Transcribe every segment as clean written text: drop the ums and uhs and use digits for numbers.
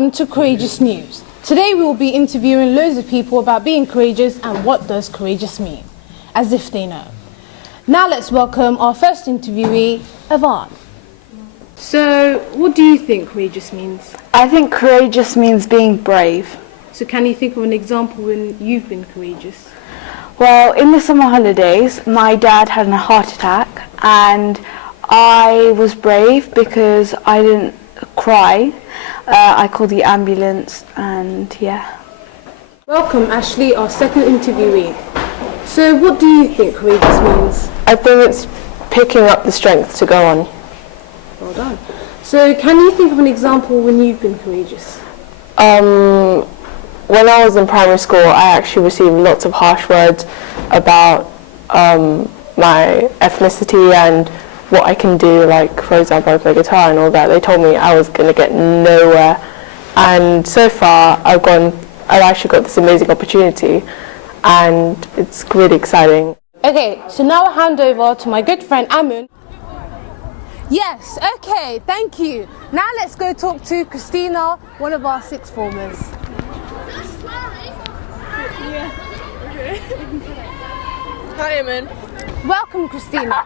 Welcome to Courageous News. Today we will be interviewing loads of people about being courageous and what does courageous mean, as if they know. Now let's welcome our first interviewee, Yvonne. So, what do you think courageous means? I think courageous means being brave. So can you think of an example when you've been courageous? Well, in the summer holidays, my dad had a heart attack and I was brave because I didn't cry. I called the ambulance and yeah. Welcome Ashley, our second interviewee. So what do you think courageous means? I think it's picking up the strength to go on. Well done. So can you think of an example when you've been courageous? When I was in primary school, I actually received lots of harsh words about my ethnicity and what I can do, like for example I play guitar and all that. They told me I was going to get nowhere, and so far I've actually got this amazing opportunity and it's really exciting. Okay, so now I'll hand over to my good friend Amun. Yes, okay, thank you. Now let's go talk to Christina, one of our sixth formers. Yeah. Okay. Hi, Amun. Welcome, Christina.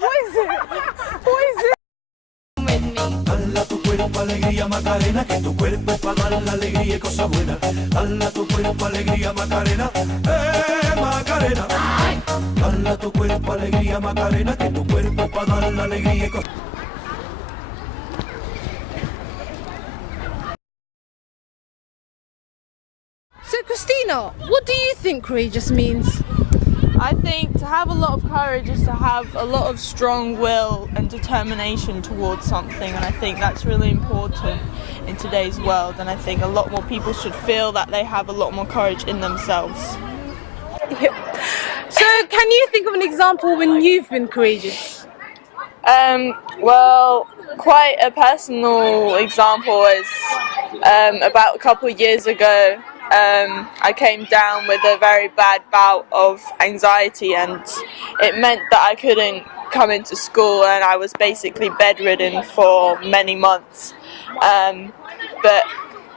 What is it? What is it? Dala tu cuerpo alegría Macarena, que tu cuerpo es para dar la alegría y cosas buenas. Dala tu cuerpo alegría Macarena, Macarena. Dala tu cuerpo alegría Macarena, que tu cuerpo es para dar la alegría y cosas. So, Christina, what do you think courageous means? I think to have a lot of courage is to have a lot of strong will and determination towards something, and I think that's really important in today's world, and I think a lot more people should feel that they have a lot more courage in themselves. Yep. So, can you think of an example when you've been courageous? Well, quite a personal example is about a couple of years ago. I came down with a very bad bout of anxiety, and it meant that I couldn't come into school and I was basically bedridden for many months. But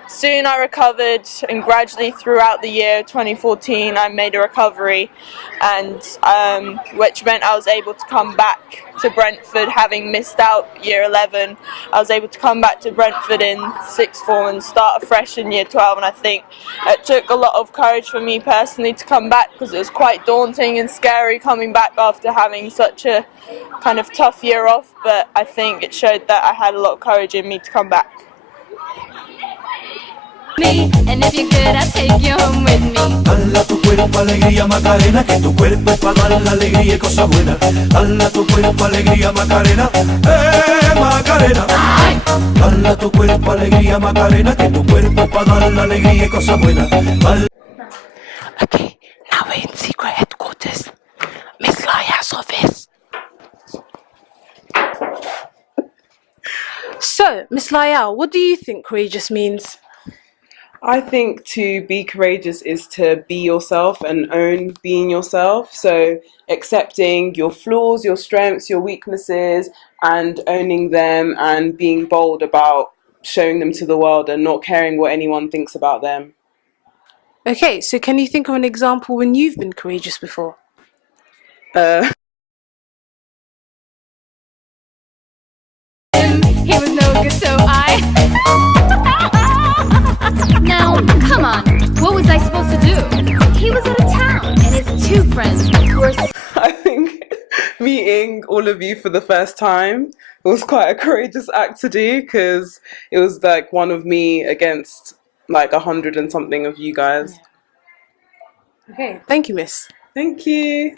soon I recovered, and gradually throughout the year 2014 I made a recovery, and which meant I was able to come back to Brentford, having missed out year 11. I was able to come back to Brentford in sixth form and start afresh in year 12, and I think it took a lot of courage for me personally to come back, because it was quite daunting and scary coming back after having such a kind of tough year off, but I think it showed that I had a lot of courage in me to come back. And if you're good, I'll take you home with me. Dala tu cuerpo alegría Macarena, que tu cuerpo es para dar la alegría y cosas buenas. Dala tu cuerpo alegría Macarena, Macarena. Dala tu cuerpo alegría Macarena, que tu cuerpo es para dar la alegría y cosas buenas. Okay, now we're in secret headquarters. Miss Laya's office. So, Miss Layal, what do you think courageous means? I think to be courageous is to be yourself and own being yourself. So accepting your flaws, your strengths, your weaknesses, and owning them, and being bold about showing them to the world and not caring what anyone thinks about them. Okay, so can you think of an example when you've been courageous before? He was no good, so Now, come on, what was I supposed to do? He was out of town, and his two friends were... I think meeting all of you for the first time was quite a courageous act to do, because it was like one of me against like 100 and something of you guys. Okay, thank you, miss. Thank you.